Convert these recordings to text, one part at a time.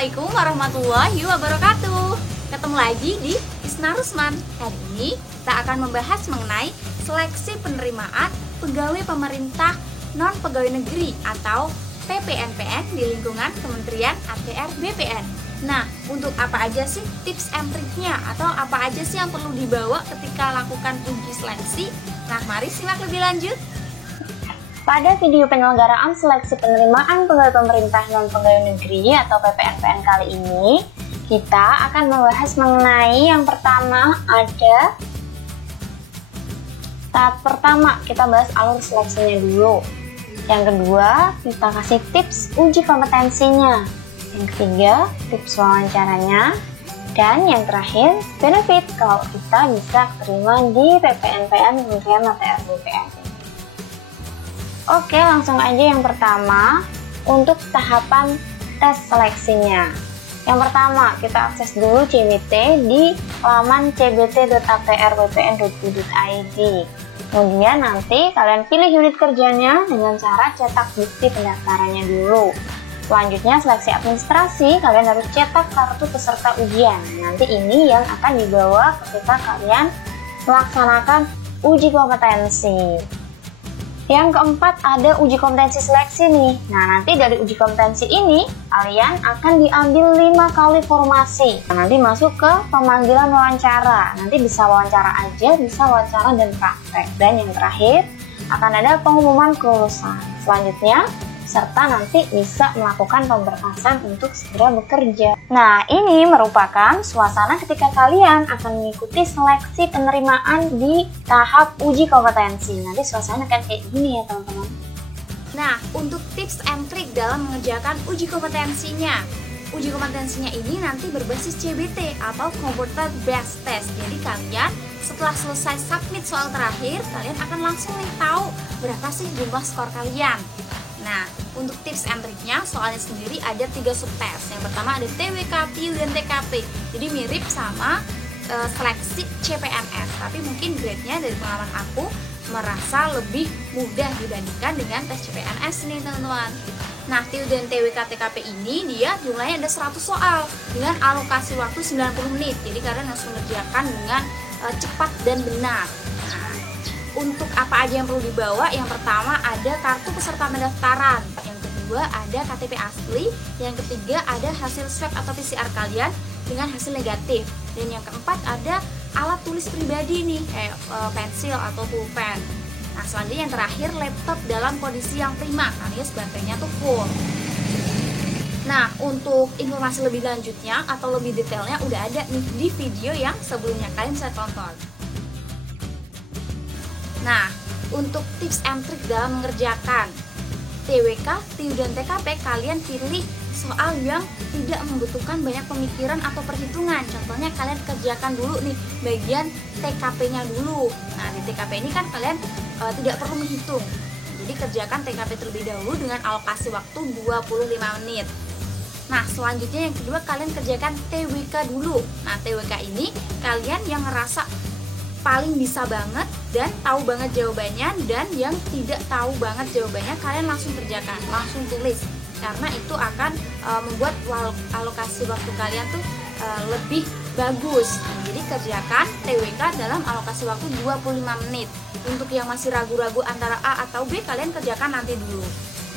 Assalamualaikum warahmatullahi wabarakatuh. Ketemu lagi di Isna Rusman. Kali ini kita akan membahas mengenai seleksi penerimaan pegawai pemerintah non pegawai negeri atau PPNPN di lingkungan Kementerian ATR BPN. Nah, untuk apa aja sih tips and triknya atau apa aja sih yang perlu dibawa ketika lakukan uji seleksi? Nah, mari simak lebih lanjut. Pada video penyelenggaraan seleksi penerimaan pegawai pemerintah non-pegawai negeri atau PPNPN kali ini, kita akan membahas mengenai yang pertama ada tahap pertama, kita bahas alur seleksinya dulu. Yang kedua, kita kasih tips uji kompetensinya. Yang ketiga, tips wawancaranya. Dan yang terakhir, benefit kalau kita bisa terima di PPNPN Kementerian ATR BPN. Oke, langsung aja yang pertama untuk tahapan tes seleksinya. Yang pertama, kita akses dulu CBT di laman cbt.atrbpn.go.id. Kemudian nanti kalian pilih unit kerjanya dengan cara cetak bukti pendaftarannya dulu. Selanjutnya seleksi administrasi, kalian harus cetak kartu peserta ujian. Nanti ini yang akan dibawa ketika kalian melaksanakan uji kompetensi. Yang keempat ada uji kompetensi seleksi nih. Nah, nanti dari uji kompetensi ini kalian akan diambil 5 kali formasi. Nah, nanti masuk ke pemanggilan wawancara. Nanti bisa wawancara aja, bisa wawancara dan praktek. Dan yang terakhir akan ada pengumuman kelulusan. Selanjutnya serta nanti bisa melakukan pemberkasan untuk segera bekerja. Nah, ini merupakan suasana ketika kalian akan mengikuti seleksi penerimaan di tahap uji kompetensi. Nanti suasana kan kayak gini ya teman-teman. Nah, untuk tips and trik dalam mengerjakan uji kompetensinya. Uji kompetensinya ini nanti berbasis CBT atau Computer Based Test. Jadi kalian setelah selesai submit soal terakhir, kalian akan langsung nih tahu berapa sih jumlah skor kalian. Nah, untuk tips and triknya, soalnya sendiri ada 3 subtes. Yang pertama ada TWK, TIU, dan TKP. Jadi mirip sama seleksi CPNS, tapi mungkin grade-nya dari pengalaman aku merasa lebih mudah dibandingkan dengan tes CPNS nih teman-teman. Nah, TIU dan TWK TKP ini dia jumlahnya ada 100 soal dengan alokasi waktu 90 menit. Jadi kalian harus mengerjakan dengan cepat dan benar. Untuk apa aja yang perlu dibawa? Yang pertama ada kartu peserta pendaftaran, yang kedua ada KTP asli, yang ketiga ada hasil swab atau PCR kalian dengan hasil negatif, dan yang keempat ada alat tulis pribadi nih kayak pensil atau pulpen. Nah, selanjutnya yang terakhir laptop dalam kondisi yang prima alias baterainya tuh full. Nah, untuk informasi lebih lanjutnya atau lebih detailnya udah ada nih di video yang sebelumnya kalian bisa tonton. Nah, untuk tips and trik dalam mengerjakan TWK, TIU, dan TKP, kalian pilih soal yang tidak membutuhkan banyak pemikiran atau perhitungan. Contohnya kalian kerjakan dulu nih bagian TKP-nya dulu. Nah, di TKP ini kan kalian tidak perlu menghitung. Jadi kerjakan TKP terlebih dahulu dengan alokasi waktu 25 menit. Nah, selanjutnya yang kedua kalian kerjakan TWK dulu. Nah, TWK ini kalian yang ngerasa paling bisa banget dan tahu banget jawabannya, dan yang tidak tahu banget jawabannya kalian langsung kerjakan, langsung tulis, karena itu akan membuat alokasi waktu kalian tuh lebih bagus. Jadi kerjakan TWK dalam alokasi waktu 25 menit. Untuk yang masih ragu-ragu antara A atau B, kalian kerjakan nanti dulu.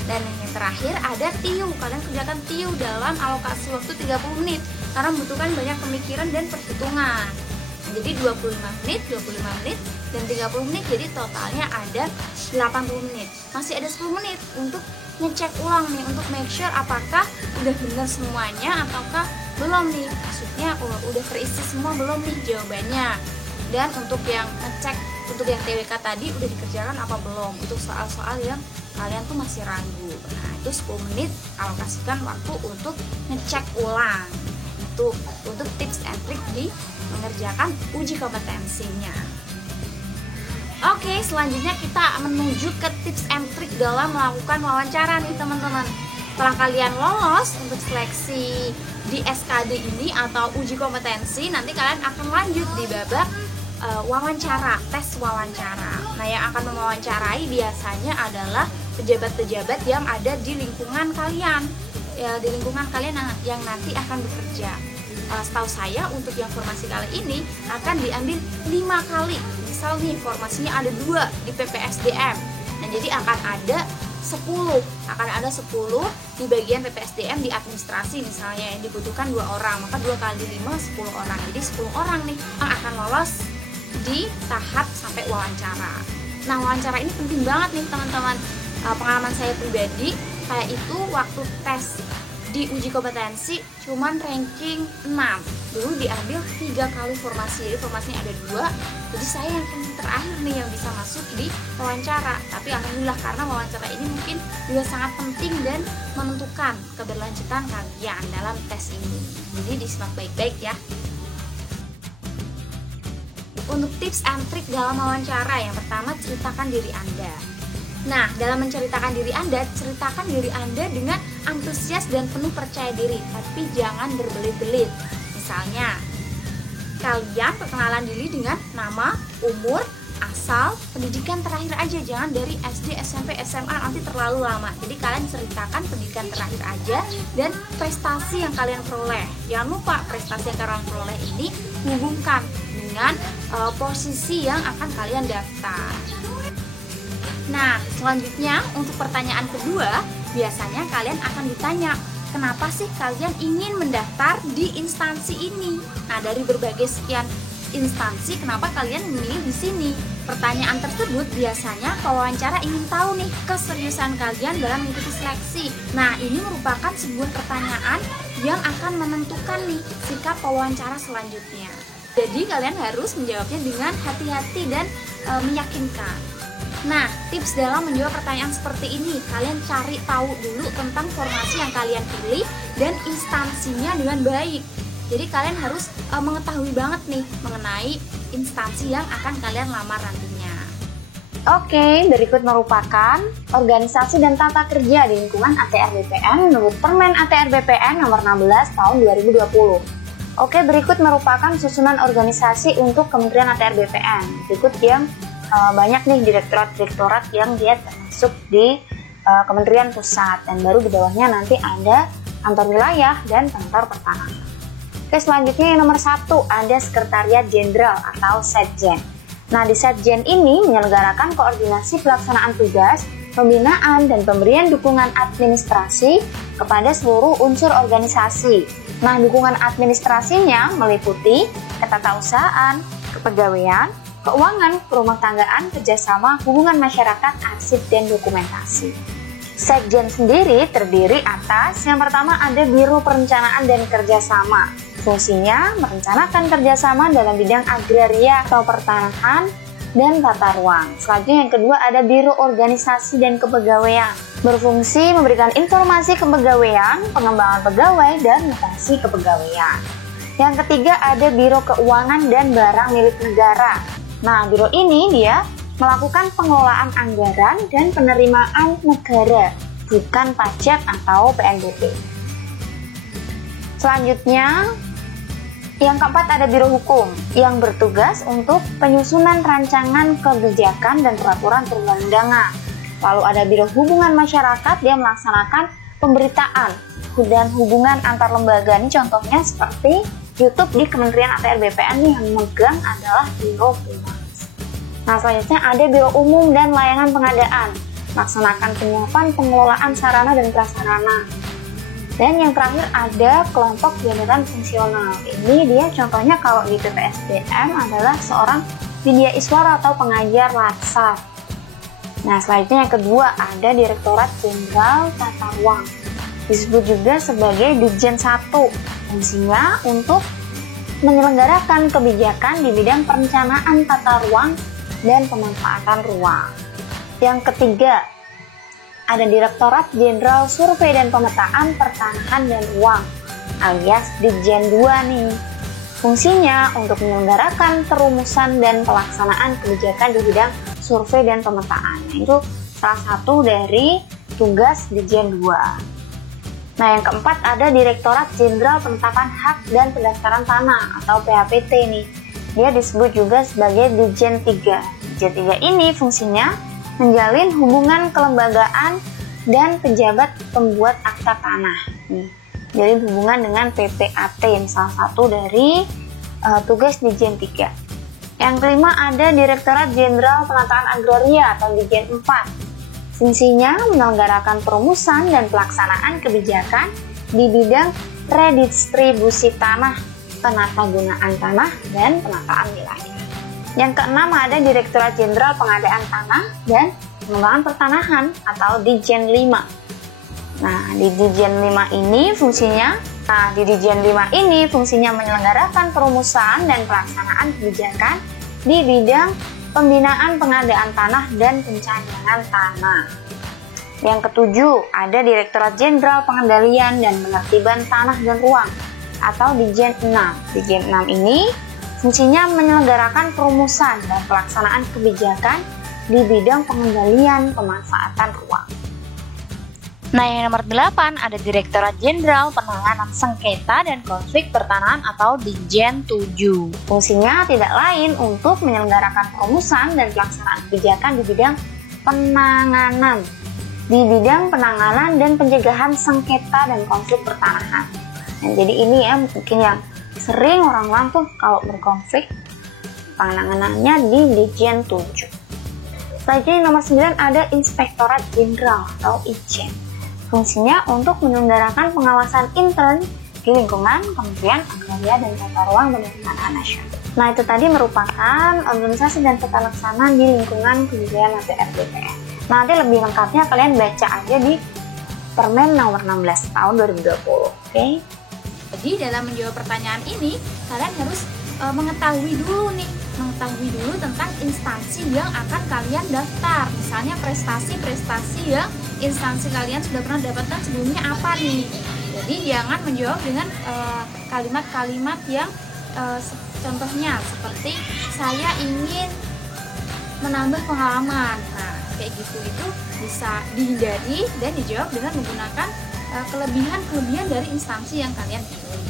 Dan yang terakhir ada TIU, kalian kerjakan TIU dalam alokasi waktu 30 menit karena membutuhkan banyak pemikiran dan perhitungan. Jadi 25 menit, dan 30 menit, jadi totalnya ada 80 menit. Masih ada 10 menit untuk ngecek ulang nih, untuk make sure apakah udah benar semuanya ataukah belum nih. Maksudnya udah terisi semua belum nih jawabannya. Dan untuk yang ngecek, untuk yang TWK tadi udah dikerjakan apa belum, untuk soal-soal yang kalian tuh masih ragu. Nah, itu 10 menit alokasikan waktu untuk ngecek ulang. Itu untuk tips and trick di mengerjakan uji kompetensinya. Oke, selanjutnya kita menuju ke tips and trick dalam melakukan wawancara nih teman-teman. Setelah kalian lolos untuk seleksi di SKD ini atau uji kompetensi, nanti kalian akan lanjut di babak wawancara, tes wawancara. Nah, yang akan mewawancarai biasanya adalah pejabat-pejabat yang ada di lingkungan kalian. ya, di lingkungan kalian yang nanti akan bekerja. Setahu saya untuk yang formasi kali ini akan diambil 5 kali. Misal nih formasinya ada 2 di PPSDM. Nah, jadi akan ada 10 di bagian PPSDM di administrasi misalnya, yang dibutuhkan 2 orang, maka 2 kali 5 10 orang. Jadi 10 orang nih yang akan lolos di tahap sampai wawancara. Nah, wawancara ini penting banget nih teman-teman. Pengalaman saya pribadi kayak itu waktu tes di uji kompetensi cuman ranking 6. Dulu diambil 3 kali formasi, jadi formasinya ada 2. Jadi saya yang terakhir nih yang bisa masuk di wawancara. Tapi alhamdulillah, karena wawancara ini mungkin juga sangat penting dan menentukan keberlanjutan kalian dalam tes ini. Jadi disimak baik-baik ya. Untuk tips and trik dalam wawancara, yang pertama, ceritakan diri Anda. Nah, dalam menceritakan diri Anda, ceritakan diri Anda dengan antusias dan penuh percaya diri, tapi jangan berbelit-belit. Misalnya, kalian perkenalan diri dengan nama, umur, asal, pendidikan terakhir aja, jangan dari SD, SMP, SMA, nanti terlalu lama. Jadi kalian ceritakan pendidikan terakhir aja dan prestasi yang kalian peroleh. Jangan lupa prestasi yang kalian peroleh ini hubungkan dengan posisi yang akan kalian daftar. Nah, selanjutnya untuk pertanyaan kedua, biasanya kalian akan ditanya, kenapa sih kalian ingin mendaftar di instansi ini? Nah, dari berbagai sekian instansi, kenapa kalian memilih di sini? Pertanyaan tersebut biasanya pewawancara ingin tahu nih keseriusan kalian dalam mengikuti seleksi. Nah, ini merupakan sebuah pertanyaan yang akan menentukan nih sikap pewawancara selanjutnya. Jadi kalian harus menjawabnya dengan hati-hati dan meyakinkan. Nah, tips dalam menjawab pertanyaan seperti ini, kalian cari tahu dulu tentang formasi yang kalian pilih dan instansinya dengan baik. Jadi kalian harus mengetahui banget nih mengenai instansi yang akan kalian lamar nantinya. Oke, berikut merupakan organisasi dan tata kerja di lingkungan ATR BPN menurut Permen ATR BPN nomor 16 tahun 2020. Oke, berikut merupakan susunan organisasi untuk Kementerian ATR BPN. Berikut yang banyak nih direktorat-direktorat yang dia termasuk di Kementerian Pusat, dan baru di bawahnya nanti ada kantor wilayah dan kantor pertanahan. Oke, selanjutnya yang nomor 1 ada Sekretariat Jenderal atau Setjen. Nah, di Setjen ini menyelenggarakan koordinasi pelaksanaan tugas, pembinaan, dan pemberian dukungan administrasi kepada seluruh unsur organisasi. Nah, dukungan administrasinya meliputi ketatausahaan, kepegawaian, keuangan, perumah tanggaan, kerjasama, hubungan masyarakat, arsip, dan dokumentasi. Sekjen sendiri terdiri atas, yang pertama ada Biro Perencanaan dan Kerjasama. Fungsinya merencanakan kerjasama dalam bidang agraria atau pertanahan dan tata ruang. Selanjutnya yang kedua ada Biro Organisasi dan Kepegawaian. Berfungsi memberikan informasi kepegawaian, pengembangan pegawai, dan mutasi kepegawaian. Yang ketiga ada Biro Keuangan dan Barang Milik Negara. Nah, biro ini dia melakukan pengelolaan anggaran dan penerimaan negara, bukan pajak atau PNBP. Selanjutnya, yang keempat ada Biro Hukum yang bertugas untuk penyusunan rancangan kebijakan dan peraturan perundang-undangan. Lalu ada Biro Hubungan Masyarakat, dia melaksanakan pemberitaan dan hubungan antar lembaga. Ini contohnya seperti YouTube di Kementerian ATR BPN nih, yang memegang adalah Biro Humas. Nah, selanjutnya ada Biro Umum dan Layanan Pengadaan, melaksanakan penyiapan pengelolaan sarana dan prasarana. Dan yang terakhir ada kelompok jabatan fungsional. Ini dia contohnya kalau di PPSDM adalah seorang widya iswara atau pengajar latsar. Nah, selanjutnya yang kedua ada Direktorat Jenderal Tata Ruang, disebut juga sebagai Ditjen 1. Fungsinya untuk menyelenggarakan kebijakan di bidang perencanaan tata ruang dan pemanfaatan ruang. Yang ketiga, ada Direktorat Jenderal Survei dan Pemetaan Pertanahan dan Ruang, alias Ditjen 2 nih. Fungsinya untuk menyelenggarakan perumusan dan pelaksanaan kebijakan di bidang survei dan pemetaan. Nah, itu salah satu dari tugas Ditjen 2. Nah, yang keempat ada Direktorat Jenderal Penetapan Hak dan Pendaftaran Tanah atau PHPT nih. Dia disebut juga sebagai Ditjen 3. Ditjen 3 ini fungsinya menjalin hubungan kelembagaan dan pejabat pembuat akta tanah. Nih, jadi hubungan dengan PPAT yang salah satu dari tugas Dijen 3. Yang kelima ada Direktorat Jenderal Penataan Agraria atau Dijen 4. Fungsinya menyelenggarakan perumusan dan pelaksanaan kebijakan di bidang redistribusi tanah, penatagunaan tanah, dan penataan wilayah. Yang keenam ada Direktorat Jenderal Pengadaan Tanah dan Pengembangan Pertanahan atau Dijen 5. Nah, di Dijen 5 ini fungsinya menyelenggarakan perumusan dan pelaksanaan kebijakan di bidang pembinaan pengadaan tanah dan pencadangan tanah. Yang ketujuh, ada Direktorat Jenderal Pengendalian dan Penertiban Tanah dan Ruang atau Dijen 6. Dijen 6 ini fungsinya menyelenggarakan perumusan dan pelaksanaan kebijakan di bidang pengendalian pemanfaatan ruang. Nah, yang nomor 8 ada Direktorat Jenderal Penanganan Sengketa dan Konflik Pertanahan atau Dijen 7. Fungsinya tidak lain untuk menyelenggarakan perumusan dan pelaksanaan kebijakan di bidang penanganan dan pencegahan sengketa dan konflik pertanahan. Nah, jadi ini ya mungkin yang sering orang-orang tuh kalau berkonflik penanganannya di Dijen 7. Selanjutnya nomor 9 ada Inspektorat Jenderal atau Ijen. Fungsinya untuk menyelenggarakan pengawasan intern di lingkungan Kementerian Agraria dan Tata Ruang dan Pertanahan Nasional. Nah, itu tadi merupakan organisasi dan tata laksana di lingkungan Kementerian ATR BPN. Nah, nanti lebih lengkapnya kalian baca aja di Permen nomor 16 tahun 2020. Oke? Jadi dalam menjawab pertanyaan ini, kalian harus mengetahui dulu tentang instansi yang akan kalian daftar. Misalnya prestasi-prestasi yang instansi kalian sudah pernah dapatkan sebelumnya apa nih. Jadi jangan menjawab dengan kalimat-kalimat yang contohnya seperti saya ingin menambah pengalaman. Nah, kayak gitu itu bisa dihindari dan dijawab dengan menggunakan kelebihan-kelebihan dari instansi yang kalian pilih.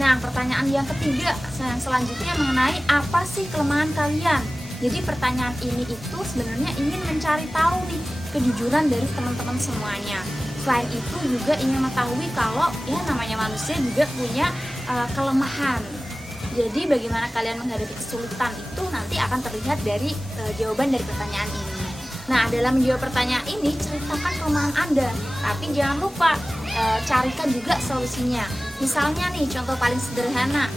Nah, pertanyaan yang ketiga selanjutnya mengenai apa sih kelemahan kalian. Jadi pertanyaan ini itu sebenarnya ingin mencari tahu nih kejujuran dari teman-teman semuanya. Selain itu juga ingin mengetahui kalau ya namanya manusia juga punya kelemahan. Jadi bagaimana kalian menghadapi kesulitan itu nanti akan terlihat dari jawaban dari pertanyaan ini. Nah, dalam menjawab pertanyaan ini ceritakan kelemahan Anda, tapi jangan lupa carikan juga solusinya. Misalnya nih, contoh paling sederhana,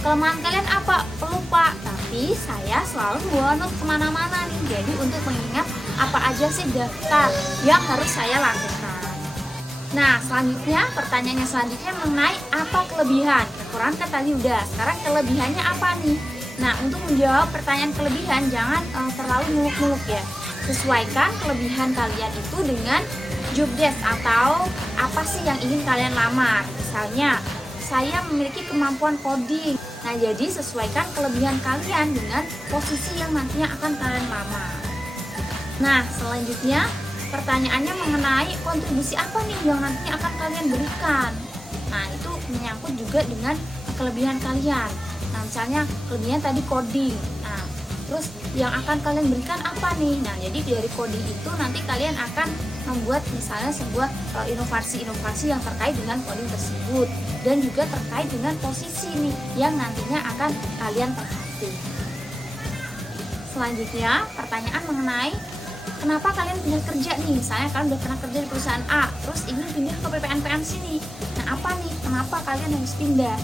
kelemahan kalian apa? Pelupa, tapi saya selalu bawa not kemana-mana nih. Jadi untuk mengingat apa aja sih daftar yang harus saya lakukan. Nah, selanjutnya pertanyaannya selanjutnya mengenai apa kelebihan. Kekurangan kan tadi udah, sekarang kelebihannya apa nih? Nah, untuk menjawab pertanyaan kelebihan jangan terlalu muluk-muluk ya. Sesuaikan kelebihan kalian itu dengan job desk atau apa sih yang ingin kalian lamar. Misalnya, saya memiliki kemampuan coding. Nah, jadi sesuaikan kelebihan kalian dengan posisi yang nantinya akan kalian lamar. Nah, selanjutnya pertanyaannya mengenai kontribusi apa nih yang nantinya akan kalian berikan. Nah, itu menyangkut juga dengan kelebihan kalian. Nah, misalnya kelebihan tadi coding. Nah, terus yang akan kalian berikan apa nih? Nah, jadi dari coding itu nanti kalian akan membuat misalnya sebuah inovasi-inovasi yang terkait dengan coding tersebut dan juga terkait dengan posisi nih yang nantinya akan kalian tempati. Selanjutnya, pertanyaan mengenai kenapa kalian pindah kerja nih? Misalnya kalian udah pernah kerja di perusahaan A, terus ingin pindah ke PPN sini. Nah, apa nih? Kenapa kalian harus pindah?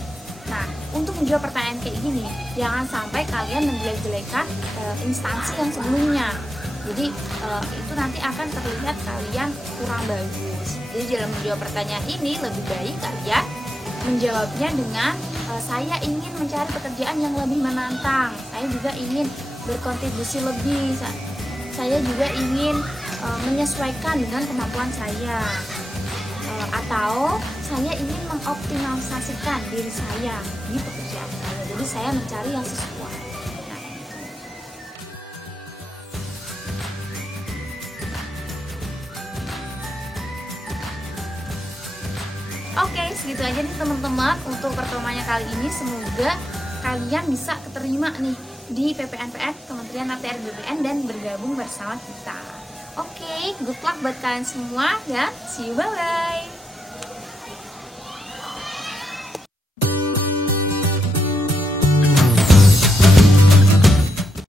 Nah, untuk menjawab pertanyaan kayak gini, jangan sampai kalian menjelek-jelekan instansi yang sebelumnya. Jadi itu nanti akan terlihat kalian kurang bagus. Jadi dalam menjawab pertanyaan ini lebih baik kalian menjawabnya dengan saya ingin mencari pekerjaan yang lebih menantang. Saya juga ingin berkontribusi lebih. Saya juga ingin menyesuaikan dengan kemampuan saya. Atau saya ingin mengoptimalisasikan diri saya di pekerjaan saya. Jadi saya mencari yang sesuai. Nah, oke, segitu aja nih teman-teman untuk pertemuannya kali ini. Semoga kalian bisa keterima nih di PPNPN Kementerian ATR BPN dan bergabung bersama kita. Oke, good luck buat kalian semua dan see you, bye-bye.